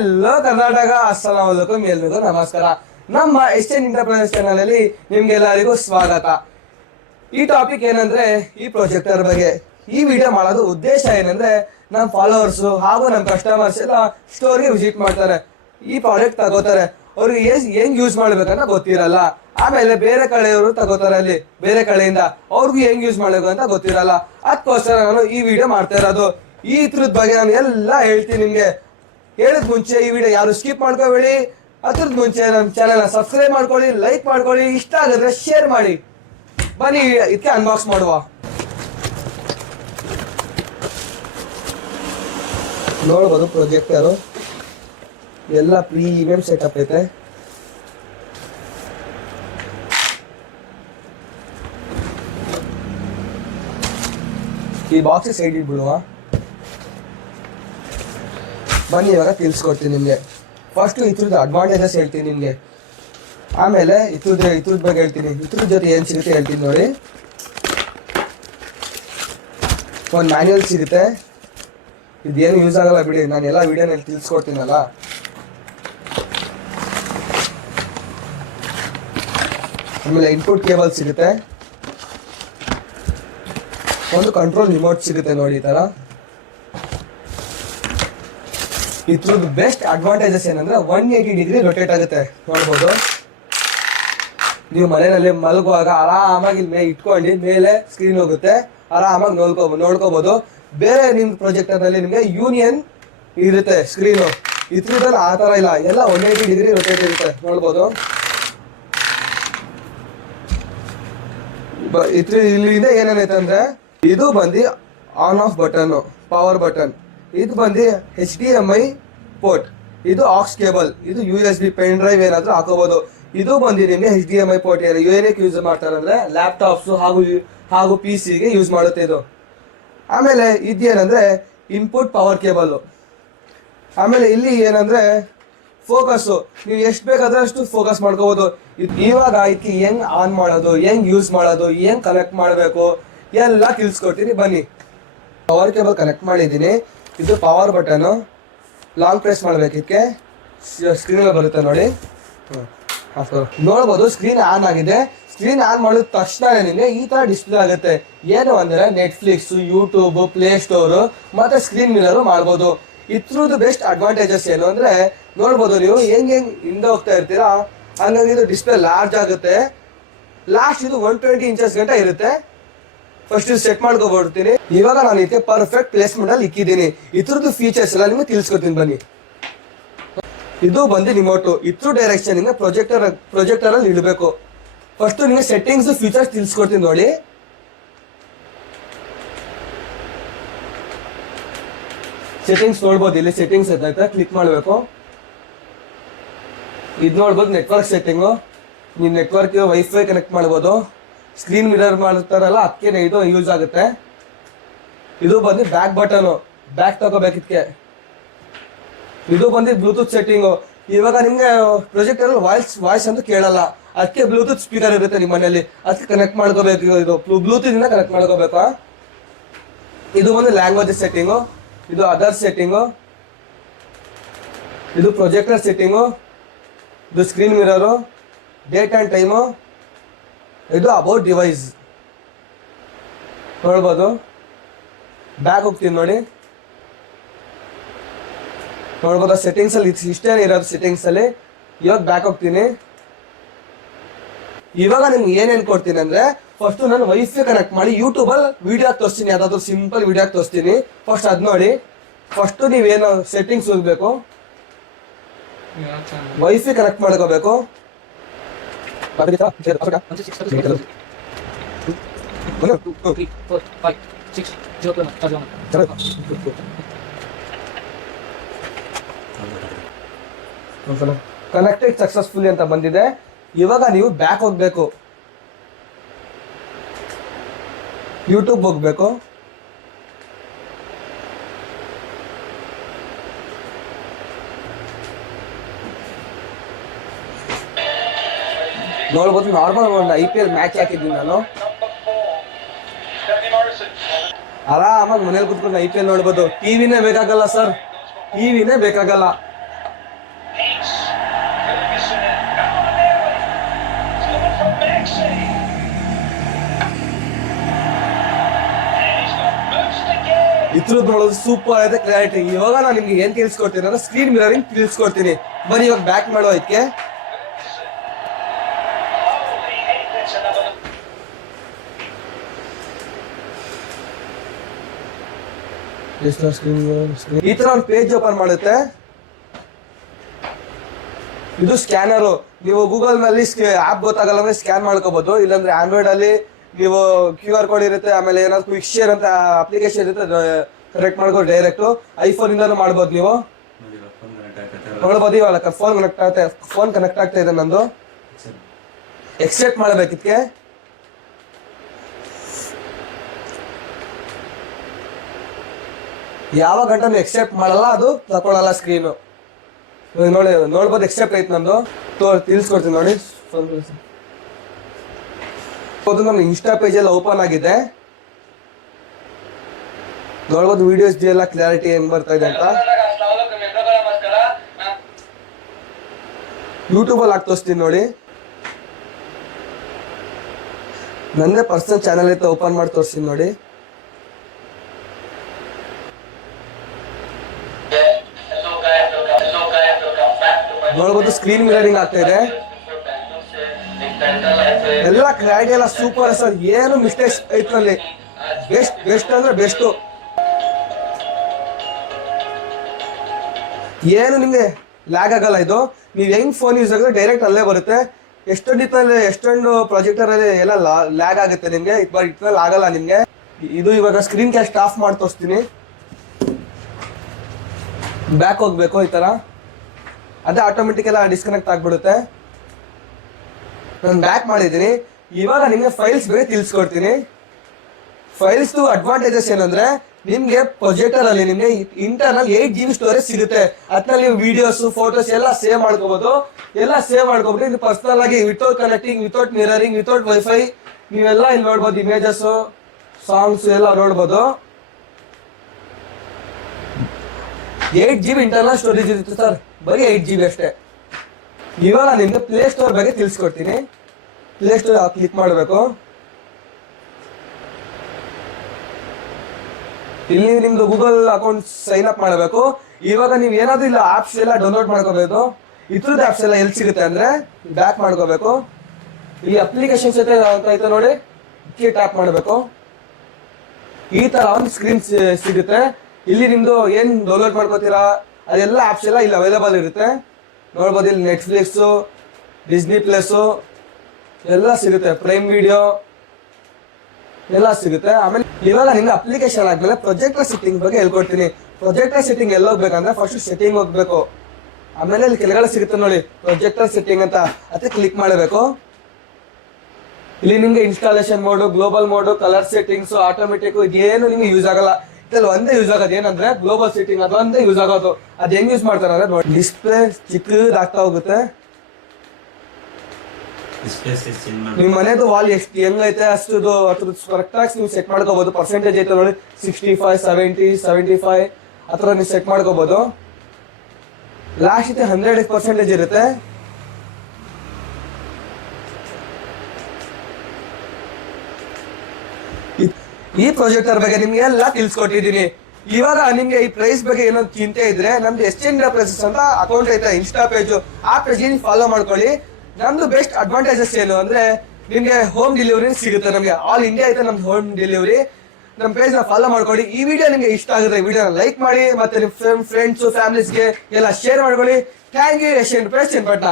Hello Karnataka, ಅಸ್ಸಲಾಂ ವಲೈಕುಂ, ಎಲ್ರಿಗೂ ನಮಸ್ಕಾರ. ನಮ್ಮ ಎಸ್ಎನ್ ಎಂಟರ್ಪ್ರೈಸಸ್ ಚಾನಲ್ ಅಲ್ಲಿ ನಿಮ್ಗೆಲ್ಲರಿಗೂ ಸ್ವಾಗತ. ಈ ಟಾಪಿಕ್ ಏನಂದ್ರೆ ಈ ಪ್ರೊಜೆಕ್ಟರ್ ಬಗ್ಗೆ ಈ ವಿಡಿಯೋ ಮಾಡೋದು ಉದ್ದೇಶ ಏನಂದ್ರೆ, ನಮ್ಮ ಫಾಲೋವರ್ಸ್ ಹಾಗೂ ನಮ್ಮ ಕಸ್ಟಮರ್ಸ್ ಎಲ್ಲ ಸ್ಟೋರ್ಗೆ ವಿಸಿಟ್ ಮಾಡ್ತಾರೆ, ಈ ಪ್ರಾಡಕ್ಟ್ ತಗೋತಾರೆ, ಅವ್ರಿಗೆ ಹೆಂಗ್ ಯೂಸ್ ಮಾಡ್ಬೇಕಂತ ಗೊತ್ತಿರಲ್ಲ. ಆಮೇಲೆ ಬೇರೆ ಕಡೆಯವರು ತಗೋತಾರೆ, ಅಲ್ಲಿ ಬೇರೆ ಕಡೆಯಿಂದ ಅವ್ರಿಗೂ ಹೆಂಗ್ ಯೂಸ್ ಮಾಡ್ಬೇಕು ಅಂತ ಗೊತ್ತಿರಲ್ಲ. ಅದಕ್ಕೋಸ್ಕರ ನಾನು ಈ ವಿಡಿಯೋ ಮಾಡ್ತಾ ಇರೋದು. ಈ ಇದ್ರದ್ ಬಗ್ಗೆ ನಾನು ಎಲ್ಲ ಹೇಳ್ತೀನಿ ನಿಮ್ಗೆ. ಹೇಳಿದ ಮುಂಚೆ ಈ ವಿಡಿಯೋ ಯಾರು ಸ್ಕಿಪ್ ಮಾಡ್ಕೋಬೇಡಿ. ಅದ್ರದ್ ಮುಂಚೆ ನಮ್ಮ ಚಾನೆಲ್ ಸಬ್ಸ್ಕ್ರೈಬ್ ಮಾಡ್ಕೊಳ್ಳಿ, ಲೈಕ್ ಮಾಡ್ಕೊಳ್ಳಿ, ಇಷ್ಟ ಆಗಿದ್ರೆ ಶೇರ್ ಮಾಡಿ. ಬನ್ನಿ ಇದಕ್ಕೆ ಅನ್ಬಾಕ್ಸ್ ಮಾಡುವ. ನೋಡ್ಬೋದು ಪ್ರೊಜೆಕ್ಟರು ಎಲ್ಲ ಪ್ರೀಮಿಯಂ ಸೆಟಪ್ ಐತೆ. ಈ ಬಾಕ್ಸ್ ಸೈಡ್ ಇಟ್ಬಿಡುವ. ಬನ್ನಿ ಇವಾಗ ತಿಳಿಸ್ಕೊಡ್ತೀನಿ ನಿಮಗೆ. ಫಸ್ಟ್ ಇದ್ರದ್ದು ಅಡ್ವಾಂಟೇಜಸ್ ಹೇಳ್ತೀನಿ ನಿಮಗೆ, ಆಮೇಲೆ ಇದ್ರದ್ದು ಬಗ್ಗೆ ಹೇಳ್ತೀನಿ, ಇದ್ರ ಜೊತೆ ಏನು ಸಿಗುತ್ತೆ ಹೇಳ್ತೀನಿ ನೋಡಿ. ಒಂದು ಮ್ಯಾನ್ಯುವಲ್ ಸಿಗುತ್ತೆ, ಇದೇನು ಯೂಸ್ ಆಗಲ್ಲ ಬಿಡಿ, ನಾನು ಎಲ್ಲ ವಿಡಿಯೋನಲ್ಲಿ ತಿಳಿಸ್ಕೊಡ್ತೀನಲ್ಲ. ಆಮೇಲೆ ಇನ್ಪುಟ್ ಕೇಬಲ್ ಸಿಗುತ್ತೆ, ಒಂದು ಕಂಟ್ರೋಲ್ ರಿಮೋಟ್ ಸಿಗುತ್ತೆ ನೋಡಿ ಈ ಥರ. ಇದ್ರದ್ದು ಬೆಸ್ಟ್ ಅಡ್ವಾಂಟೇಜಸ್ ಏನಂದ್ರೆ 180 ಡಿಗ್ರಿ ರೊಟೇಟ್ ಆಗುತ್ತೆ. ನೋಡ್ಬೋದು, ನೀವು ಮನೆಯಲ್ಲಿ ಮಲಗುವಾಗ ಆರಾಮಾಗಿ ಇಟ್ಕೊಂಡು ಮೇಲೆ ಸ್ಕ್ರೀನ್ ಹೋಗುತ್ತೆ, ಆರಾಮಾಗಿ ನೋಡ್ಕೋಬಹುದು. ಬೇರೆ ನಿಮ್ಮ ಪ್ರೊಜೆಕ್ಟರ್ನಲ್ಲಿ ನಿಮಗೆ ಯೂನಿಯನ್ ಇರುತ್ತೆ ಸ್ಕ್ರೀನು, ಇದ್ರದಲ್ಲಿ ಆ ಥರ ಇಲ್ಲ, ಎಲ್ಲ 180 ಡಿಗ್ರಿ ರೊಟೇಟ್ ಇರುತ್ತೆ. ನೋಡ್ಬೋದು, ಇಲ್ಲಿಂದ ಏನೇನೈತೆ ಅಂದ್ರೆ, ಇದು ಬಂದು on off button, power button. ಇದು ಬಂದು HDMI ಪೋರ್ಟ್, ಇದು ಆಕ್ಸ್ ಕೇಬಲ್, ಇದು USB ಪೆನ್ ಡ್ರೈವ್ ಏನಾದ್ರೂ ಹಾಕೋಬಹುದು. ಇದು ಬಂದು ನಿಮಗೆ HDMI ಪೋರ್ಟ್ ಏನಕ್ಕೆ ಯೂಸ್ ಮಾಡ್ತಾರೆ ಅಂದ್ರೆ, ಲ್ಯಾಪ್ಟಾಪ್ಸ್ ಹಾಗೂ PC ಗೆ ಯೂಸ್ ಮಾಡುತ್ತೆ ಇದು. ಆಮೇಲೆ ಇದೇನಂದ್ರೆ ಇನ್ಪುಟ್ ಪವರ್ ಕೇಬಲ್. ಆಮೇಲೆ ಇಲ್ಲಿ ಏನಂದ್ರೆ ಫೋಕಸ್, ನೀವು ಎಷ್ಟು ಬೇಕಾದ್ರೆ ಅಷ್ಟು ಫೋಕಸ್ ಮಾಡ್ಕೋಬಹುದು. ಇವಾಗ ಇದಕ್ಕೆ ಹೆಂಗ್ ಆನ್ ಮಾಡೋದು, ಹೆಂಗ್ ಯೂಸ್ ಮಾಡೋದು, ಹೆಂಗ್ ಕನೆಕ್ಟ್ ಮಾಡಬೇಕು ಎಲ್ಲ ತಿಳಿಸ್ಕೊಡ್ತೀನಿ ಬನ್ನಿ. ಪವರ್ ಕೇಬಲ್ ಕನೆಕ್ಟ್ ಮಾಡಿದ್ದೀನಿ. ಇದು ಪವರ್ ಬಟನ್, ಲಾಂಗ್ ಪ್ರೆಸ್ ಮಾಡ್ಬೇಕು, ಇದಕ್ಕೆ ಸ್ಕ್ರೀನ್ ಬರುತ್ತೆ ನೋಡಿ. ನೋಡ್ಬೋದು ಸ್ಕ್ರೀನ್ ಆನ್ ಆಗಿದೆ. ಸ್ಕ್ರೀನ್ ಆನ್ ಮಾಡಿದ ತಕ್ಷಣ ನಿಮಗೆ ಈ ತರ ಡಿಸ್ಪ್ಲೇ ಆಗುತ್ತೆ. ಏನು ಅಂದ್ರೆ ನೆಟ್ಫ್ಲಿಕ್ಸ್, ಯೂಟ್ಯೂಬ್, ಪ್ಲೇ ಸ್ಟೋರ್ ಮತ್ತೆ ಸ್ಕ್ರೀನ್ ಮಿರರ್ ಮಾಡ್ಬೋದು. ಇದ್ರದ್ದು ಬೆಸ್ಟ್ ಅಡ್ವಾಂಟೇಜಸ್ ಏನು ಅಂದ್ರೆ, ನೋಡ್ಬೋದು ನೀವು ಹೆಂಗ್ ಹಿಂದೆ ಹೋಗ್ತಾ ಇರ್ತೀರಾ ಹಂಗಾಗಿ ಇದು ಡಿಸ್ಪ್ಲೇ ಲಾರ್ಜ್ ಆಗುತ್ತೆ. ಲಾಸ್ಟ್ ಇದು 120 ಇಂಚಸ್ ಗಂಟ ಇರುತ್ತೆ. ಫಸ್ಟ್ ಸೆಟ್ ಮಾಡ್ಕೊಬಿಡ್ತೀನಿ. ಇವಾಗ ನಾನು ಇದಕ್ಕೆ ಪರ್ಫೆಕ್ಟ್ ಪ್ಲೇಸ್ಮೆಂಟ್ ಅಲ್ಲಿ ಇಕ್ಕಿದ್ದೀನಿ. ಇದ್ರದ್ದು ಫೀಚರ್ಸ್ ಎಲ್ಲ ನಿಮಗೆ ತಿಳಿಸ್ಕೊಡ್ತೀನಿ ಬನ್ನಿ. ಇದು ಬಂದು ರಿಮೋಟು, ಇದ್ರ ಡೈರೆಕ್ಷನ್ ಇಂದ ಪ್ರೊಜೆಕ್ಟರ್ ಅಲ್ಲಿ ಇಡಬೇಕು. ಫಸ್ಟ್ ನಿಮಗೆ ಸೆಟ್ಟಿಂಗ್ಸ್ ಫೀಚರ್ಸ್ ತಿಳಿಸ್ಕೊಡ್ತೀನಿ ನೋಡಿ. ಸೆಟ್ಟಿಂಗ್ಸ್ ನೋಡ್ಬೋದು, ಇಲ್ಲಿ ಸೆಟ್ಟಿಂಗ್ಸ್ ಐತೆ, ಕ್ಲಿಕ್ ಮಾಡಬೇಕು. ಇದು ನೋಡ್ಬೋದು ನೆಟ್ವರ್ಕ್ ಸೆಟ್ಟಿಂಗು, ನೀವು ನೆಟ್ವರ್ಕ್ ವೈಫೈ ಕನೆಕ್ಟ್ ಮಾಡ್ಬೋದು. ಸ್ಕ್ರೀನ್ ಮಿರರ್ ಮಾಡ್ತಾರಲ್ಲ ಅದಕ್ಕೆ ಇದು ಯೂಸ್ ಆಗುತ್ತೆ. ಇದು ಬಂದು ಬ್ಯಾಕ್ ಬಟನು, ಬ್ಯಾಕ್ ತಗೋಬೇಕಿದ್ಕೆ. ಇದು ಬಂದು ಬ್ಲೂಟೂತ್ ಸೆಟ್ಟಿಂಗು. ಇವಾಗ ನಿಮ್ಗೆ ಪ್ರೊಜೆಕ್ಟರ್ ವಾಯ್ಸ್ ಅಂತ ಕೇಳಲ್ಲ, ಅದಕ್ಕೆ ಬ್ಲೂಟೂತ್ ಸ್ಪೀಕರ್ ಇರುತ್ತೆ ನಿಮ್ಮ ಮನೆಯಲ್ಲಿ, ಅದಕ್ಕೆ ಕನೆಕ್ಟ್ ಮಾಡ್ಕೋಬೇಕು. ಇದು ಬ್ಲೂಟೂತ್ ಇಂದ ಕನೆಕ್ಟ್ ಮಾಡ್ಕೋಬೇಕು. ಇದು ಬಂದು ಲ್ಯಾಂಗ್ವೇಜ್ ಸೆಟ್ಟಿಂಗು, ಇದು ಅದರ್ ಸೆಟ್ಟಿಂಗು, ಇದು ಪ್ರೊಜೆಕ್ಟರ್ ಸೆಟ್ಟಿಂಗು, ಇದು screen mirror, date and time, ಇದು ಅಬೌಟ್ ಡಿವೈಸ್. ನೋಡ್ಬೋದು, ಬ್ಯಾಕ್ ಹೋಗ್ತೀನಿ ನೋಡಿ. ನೋಡ್ಬೋದು ಸೆಟ್ಟಿಂಗ್ಸ್ ಅಲ್ಲಿ ಇಷ್ಟೇ ಇರೋದು ಸೆಟ್ಟಿಂಗ್ಸ್ ಅಲ್ಲಿ. ಇವಾಗ ಬ್ಯಾಕ್ ಹೋಗ್ತೀನಿ. ಇವಾಗ ನಿಮ್ಗೆ ಏನೇನು ಕೊಡ್ತೀನಿ ಅಂದ್ರೆ, ಫಸ್ಟ್ ನಾನು ವೈಫೈ ಕನೆಕ್ಟ್ ಮಾಡಿ ಯೂಟ್ಯೂಬ್ ಅಲ್ಲಿ ವಿಡಿಯೋ ತೋರಿಸ್ತೀನಿ, ಯಾವ್ದಾದ್ರು ಸಿಂಪಲ್ ವಿಡಿಯೋ ತೋರಿಸ್ತೀನಿ. ಫಸ್ಟ್ ಅದ್ ನೋಡಿ. ಫಸ್ಟ್ ನೀವೇನು ಸೆಟ್ಟಿಂಗ್ಸ್ ಹೋಗ್ಬೇಕು, ವೈಫೈ ಕನೆಕ್ಟ್ ಮಾಡ್ಕೋಬೇಕು. ಕನೆಕ್ಟೆಡ್ ಸಕ್ಸಸ್ಫುಲಿ ಅಂತ ಬಂದಿದೆ. ಇವಾಗ ನೀವು ಬ್ಯಾಕ್ ಹೋಗ್ಬೇಕು, ಯೂಟ್ಯೂಬ್ ಹೋಗ್ಬೇಕು. ನೋಡ್ಬೋದು, ನಾರ್ಮಲ್ ಒಂದು IPL ಮ್ಯಾಚ್ ಹಾಕಿದ್ದೀನಿ ನಾನು. ಆರಾಮಾಗಿ ಮನೇಲಿ ಕುತ್ಕೊಂಡು IPL ನೋಡ್ಬೋದು. ಟಿವಿನೇ ಬೇಕಾಗಲ್ಲ ಸರ್, ಟಿವಿನೇ ಬೇಕಾಗಲ್ಲ. ಇದ್ರದ್ದು ನೋಡೋದು ಸೂಪರ್ ಐತೆ ಕ್ಲಾರಿಟಿ. ಇವಾಗ ನಾನು ನಿಮ್ಗೆ ಏನ್ ತಿಳಿಸ್ಕೊಡ್ತೀನಿ ಅಂದ್ರೆ ಸ್ಕ್ರೀನ್ ಮಿರರಿಂಗ್ ತಿಳಿಸ್ಕೊಡ್ತೀನಿ. ಬನ್ನಿ ಇವಾಗ ಬ್ಯಾಕ್ ಮಾಡೋ ಇದಕ್ಕೆ. ಈ ತರ ಒಂದು ಪೇಜ್ ಓಪನ್ ಮಾಡುತ್ತೆ. ಇದು ಸ್ಕ್ಯಾನರು. ನೀವು ಗೂಗಲ್ ನಲ್ಲಿ ಆಪ್ ಗೊತ್ತಾಗಲ್ಲ ಅಂದ್ರೆ ಸ್ಕ್ಯಾನ್ ಮಾಡ್ಕೋಬಹುದು, ಇಲ್ಲಾಂದ್ರೆ ಆಂಡ್ರಾಯ್ಡ್ ಅಲ್ಲಿ ನೀವು QR ಕೋಡ್ ಇರುತ್ತೆ, ಆಮೇಲೆ ಏನಾದ್ರು ಕ್ವಿಕ್ ಶೇರ್ ಅಂತ ಅಪ್ಲಿಕೇಶನ್ ಇರುತ್ತೆ, ಕನೆಕ್ಟ್ ಮಾಡ್ಕೋ ಡೈರೆಕ್ಟ್. ಐಫೋನ್ ಇಂದಾನು ಮಾಡ್ಬೋದು ನೀವು ನೋಡ್ಬೋದು. ಇವಾಗ ಫೋನ್ ಕನೆಕ್ಟ್ ಆಗ್ತಾ ಇದೆ ನಂದು. ಎಕ್ಸೆಪ್ಟ್ ಮಾಡಬೇಕಿದ್ಕೆ. ಯಾವ ಗಂಟೆ ಎಕ್ಸೆಪ್ಟ್ ಮಾಡಲ್ಲ ಅದು ತಗೊಳಲ್ಲ ಸ್ಕ್ರೀನು. ನೋಡ್ಬೋದು ಎಕ್ಸೆಪ್ಟ್ ಐತೆ ನಂದು. ತಿಳಿಸ್ಕೊಡ್ತೀನಿ ನೋಡಿ. ನಮ್ಮ ಇನ್ಸ್ಟಾ ಪೇಜ್ ಎಲ್ಲ ಓಪನ್ ಆಗಿದೆ. ನೋಡ್ಬೋದು ವಿಡಿಯೋಸ್ ಎಲ್ಲ ಕ್ಲಾರಿಟಿ ಹೆಂಗ್ ಬರ್ತಾ ಇದೆ ಅಂತ. ಯೂಟ್ಯೂಬ್ ಅಲ್ಲಿ ತೋರಿಸ್ತೀನಿ ನೋಡಿ. ನಂದೇ ಪರ್ಸನಲ್ ಚಾನಲ್ ಐತೆ, ಓಪನ್ ಮಾಡಿ ತೋರಿಸ್ತೀನಿ ನೋಡಿ. ನೋಡ್ಬೋದು ಸ್ಕ್ರೀನ್ ಮಿರರಿಂಗ್ ಆಗ್ತಾ ಇದೆ. ಎಲ್ಲ ಕ್ಲಾರಿಟಿ ಎಲ್ಲ ಸೂಪರ್ ಸರ್, ಏನು ಮಿಸ್ಟೇಕ್ಸ್ ಐತ್ನಲ್ಲಿ. ಬೆಸ್ಟ್ ಅಂದ್ರೆ ಬೆಸ್ಟ್. ಏನು ನಿಮ್ಗೆ ಲ್ಯಾಗ್ ಆಗಲ್ಲ. ಇದು ನೀವು ಹೆಂಗ್ ಫೋನ್ ಯೂಸ್ ಆಗಿದ್ರೆ ಡೈರೆಕ್ಟ್ ಅಲ್ಲೇ ಬರುತ್ತೆ. ಎಷ್ಟೊಂದು ಪ್ರಾಜೆಕ್ಟರ್ ಅಲ್ಲಿ ಎಲ್ಲ ಲ್ಯಾಗ್ ಆಗುತ್ತೆ ನಿಮ್ಗೆ, ಇದ್ರಲ್ಲಿ ಆಗಲ್ಲ ನಿಮ್ಗೆ. ಇದು ಇವಾಗ ಸ್ಕ್ರೀನ್ ಕ್ಯಾಸ್ಟ್ ಆಫ್ ಮಾಡಿ ತೋರಿಸ್ತೀನಿ. ಬ್ಯಾಕ್ ಹೋಗ್ಬೇಕು ಈ ತರ, ಅದೇ ಆಟೋಮೆಟಿಕ್ ಎಲ್ಲ ಡಿಸ್ಕನೆಕ್ಟ್ ಆಗ್ಬಿಡುತ್ತೆ. ನಾನು ಬ್ಯಾಕ್ ಮಾಡಿದ್ದೀನಿ. ಇವಾಗ ನಿಮ್ಗೆ ಫೈಲ್ಸ್ ಬಗ್ಗೆ ತಿಳಿಸ್ಕೊಡ್ತೀನಿ. ಫೈಲ್ಸ್ ಅಡ್ವಾಂಟೇಜಸ್ ಏನಂದ್ರೆ ನಿಮ್ಗೆ ಪ್ರೊಜೆಕ್ಟರ್ ಅಲ್ಲಿ ನಿಮ್ಗೆ ಇಂಟರ್ನಲ್ 8 GB ಸ್ಟೋರೇಜ್ ಸಿಗುತ್ತೆ. ಅದ್ರಲ್ಲಿ ನೀವು ವಿಡಿಯೋಸ್, ಫೋಟೋಸ್ ಎಲ್ಲ ಸೇವ್ ಮಾಡ್ಕೋಬಹುದು. ಎಲ್ಲ ಸೇವ್ ಮಾಡ್ಕೊಬಿಟ್ಟು ನೀವು ಪರ್ಸನಲ್ ಆಗಿ without connecting, without mirroring, without wifi ನೀವೆಲ್ಲ ಇಲ್ಲಿ ನೋಡ್ಬೋದು. ಇಮೇಜಸ್, ಸಾಂಗ್ಸ್ ಎಲ್ಲ ನೋಡ್ಬೋದು. 8 GB ಇಂಟರ್ನಲ್ ಸ್ಟೋರೇಜ್ ಇರುತ್ತೆ ಸರ್, ಬರೀ 8 GB ಅಷ್ಟೇ. ಇವಾಗ ನಿಮ್ಗೆ ಪ್ಲೇ ಸ್ಟೋರ್ ಬಗ್ಗೆ ತಿಳಿಸ್ಕೊಡ್ತೀನಿ. ಪ್ಲೇ ಸ್ಟೋರ್ ಕ್ಲಿಕ್ ಮಾಡಬೇಕು. ಇಲ್ಲಿ ನಿಮ್ದು ಗೂಗಲ್ ಅಕೌಂಟ್ ಸೈನ್ ಅಪ್ ಮಾಡಬೇಕು. ಇವಾಗ ನೀವು ಏನಾದ್ರು ಇಲ್ಲ ಆಪ್ಸ್ ಎಲ್ಲ ಡೌನ್ಲೋಡ್ ಮಾಡ್ಕೋಬೇಕು. ಇದ್ರದ್ದು ಆಪ್ಸ್ ಎಲ್ಲ ಎಲ್ಲಿ ಸಿಗುತ್ತೆ ಅಂದ್ರೆ ಬ್ಯಾಕ್ ಮಾಡ್ಕೋಬೇಕು. ಈ ಅಪ್ಲಿಕೇಶನ್ಸ್ ಐತೆ ನೋಡಿ, ಟ್ಯಾಪ್ ಮಾಡಬೇಕು. ಈ ತರ ಒಂದು ಸ್ಕ್ರೀನ್ ಸಿಗುತ್ತೆ. ಇಲ್ಲಿ ನಿಮ್ದು ಏನ್ ಡೌನ್ಲೋಡ್ ಮಾಡ್ಕೋತೀರಾ ಅದೆಲ್ಲ ಆಪ್ಸ್ ಎಲ್ಲ ಇಲ್ಲಿ ಅವೈಲೇಬಲ್ ಇರುತ್ತೆ. ನೋಡ್ಬೋದು ಇಲ್ಲಿ ನೆಟ್ಫ್ಲಿಕ್ಸ್, ಡಿಸ್ನಿ ಪ್ಲಸ್ ಎಲ್ಲ ಸಿಗುತ್ತೆ, ಪ್ರೈಮ್ ವಿಡಿಯೋ ಎಲ್ಲ ಸಿಗುತ್ತೆ. ಆಮೇಲೆ ಇವಾಗ ನಿಮ್ಗೆ ಅಪ್ಲಿಕೇಶನ್ ಆದ್ಮೇಲೆ ಪ್ರೊಜೆಕ್ಟರ್ ಸೆಟ್ಟಿಂಗ್ ಬಗ್ಗೆ ಹೇಳ್ಕೊಡ್ತೀನಿ. ಪ್ರೊಜೆಕ್ಟರ್ ಸೆಟ್ಟಿಂಗ್ ಎಲ್ಲಿ ಹೋಗ್ಬೇಕಂದ್ರೆ ಫಸ್ಟ್ ಸೆಟ್ಟಿಂಗ್ ಹೋಗ್ಬೇಕು. ಆಮೇಲೆ ಇಲ್ಲಿ ಕೆಳಗಡೆ ಸಿಗುತ್ತೆ ನೋಡಿ ಪ್ರೊಜೆಕ್ಟರ್ ಸೆಟ್ಟಿಂಗ್ ಅಂತ, ಅದಕ್ಕೆ ಕ್ಲಿಕ್ ಮಾಡಬೇಕು. ಇಲ್ಲಿ ನಿಮ್ಗೆ installation mode, global mode, colour settings, automatic ಏನು ನಿಮ್ಗೆ ಯೂಸ್ ಆಗಲ್ಲ. ಇದ್ರಲ್ಲಿ ಒಂದೇ ಯೂಸ್ ಆಗೋದು ಏನಂದ್ರೆ ಗ್ಲೋಬಲ್ ಸೆಟ್ಟಿಂಗ್, ಅದು ಒಂದೇ ಯೂಸ್ ಆಗೋದು. ಅದ್ ಹೆಂಗ್ ಯೂಸ್ ಮಾಡ್ತಾರೆ ಅಂದ್ರೆ ನೋಡಿ, ಡಿಸ್ಪ್ಲೇ ಚಿಕ್ಕದಾಗ್ತಾ ಹೋಗುತ್ತೆ. ನಿಮ್ ಮನೆದು ವಾಲ್ ಎಷ್ಟು ಹೆಂಗೈತೆ ಅಷ್ಟು ಅದ್ರದ್ದು ಕರೆಕ್ಟ್ ಆಗಿ ನೀವು ಸೆಟ್ ಮಾಡ್ಕೋಬಹುದು. ಪರ್ಸೆಂಟೇಜ್ ಐತೆ ನೋಡಿ 65, 70, 75 ಆ ಥರ ನೀವು ಸೆಟ್ ಮಾಡ್ಕೋಬಹುದು. ಲಾಸ್ಟ್ ಐತೆ 100% ಇರುತ್ತೆ. ಈ ಪ್ರೊಜೆಕ್ಟರ್ ಬಗ್ಗೆ ನಿಮ್ಗೆ ಎಲ್ಲ ತಿಳಿಸ್ಕೊಟ್ಟಿದ್ದೀನಿ. ಇವಾಗ ನಿಮ್ಗೆ ಈ ಪ್ರೈಸ್ ಬಗ್ಗೆ ಏನೋ ಚಿಂತೆ ಇದ್ರೆ ನಮ್ದು ಎಕ್ಸ್ಚೇಂಜ್ ಪ್ರೈಸಸ್ ಅಂತ ಅಕೌಂಟ್ ಐತೆ, ಇನ್ಸ್ಟಾ ಪೇಜ್. ಆ ಪೇಜ್ ಫಾಲೋ ಮಾಡ್ಕೊಳ್ಳಿ. ನಮ್ದು ಬೆಸ್ಟ್ ಅಡ್ವಾಂಟೇಜಸ್ ಏನು ಅಂದ್ರೆ ನಿಮ್ಗೆ ಹೋಮ್ ಡೆಲಿವರಿ ಸಿಗುತ್ತೆ. ನಮ್ಗೆ ಆಲ್ ಇಂಡಿಯಾ ಐತೆ ನಮ್ದು ಹೋಮ್ ಡೆಲಿವರಿ. ನಮ್ಮ ಪೇಜ್ ನ ಫಾಲೋ ಮಾಡ್ಕೊಳ್ಳಿ. ಈ ವಿಡಿಯೋ ನಿಮ್ಗೆ ಇಷ್ಟ ಆಗಿದ್ರೆ ವಿಡಿಯೋನ ಲೈಕ್ ಮಾಡಿ, ಮತ್ತೆ ನಿಮ್ಮ ಫ್ರೆಂಡ್ಸ್ ಫ್ಯಾಮಿಲೀಸ್ಗೆ ಎಲ್ಲ ಶೇರ್ ಮಾಡ್ಕೊಳ್ಳಿ. Thank you. Asian press Channapatna.